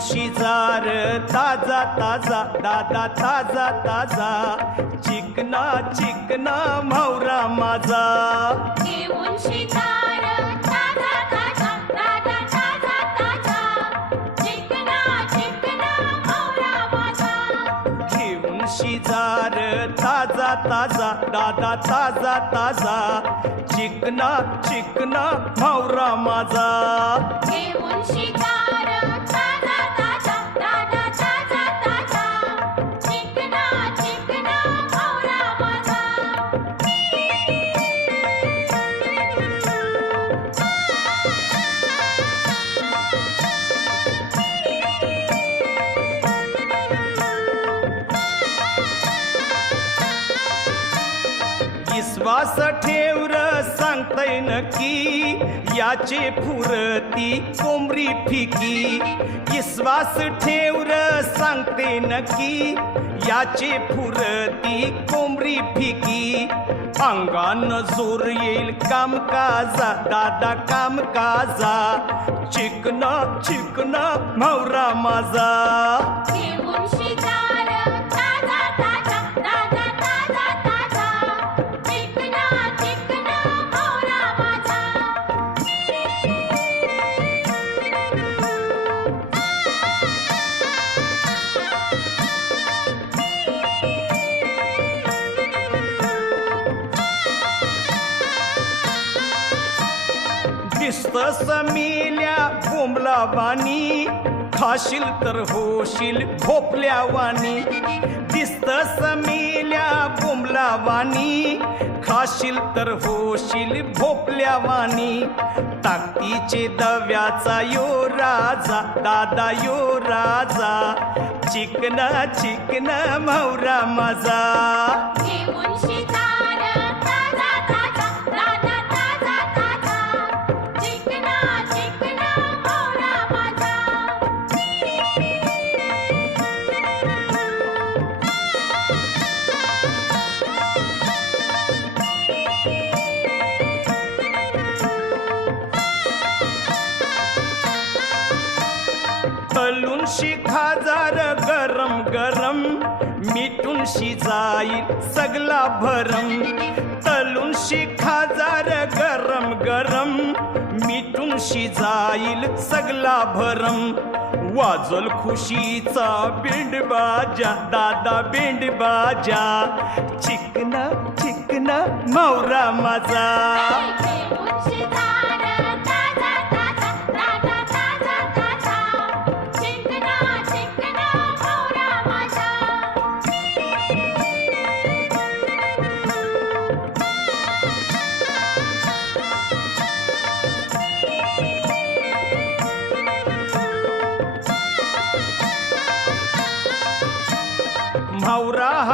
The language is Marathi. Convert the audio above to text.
शिजार ताजा ताजा दादा ताजा ताजा. चिकना चिकना मावरा माझा. घेऊन शिकार ताजा ताजा ताजा ताजा ताजा. चिकना चिकना मावरा माझा. घेऊन शिजार ताजा ताजा दादा ताजा ताजा. चिकना चिकना मावरा माझा. घेऊन शिकार विश्वास ठेवर सांगताय नक्की याचे फुरती कोंबरी फिकी. विश्वास ठेवर सांगते नक्की याचे फुरती कोंबरी फिकी. अंगान जोर येईल कामकाजा दादा काम चिकना चिकना मौरा माझा. शिस्त समिल्या बोंबला वाणी खाशील तर होशील भोपल्या वाणी. दिसत समिल्या बोंबला वाणी खाशील तर होशील भोपल्या वाणी. ताकदीचे दव्याचा यो राजा दादा यो राजा. चिकना चिकना मौरा माझा. तलून शिखाजार गरम गरम मिठून शिजाईल सगला भरम. तलून शिखाजार गरम गरम मिठून शिजाईल सगला भरम. वाजल खुशीचा बिंड बाजा दादा बेंड बाजा चिकना चिकना मौरा माझा. hầu ra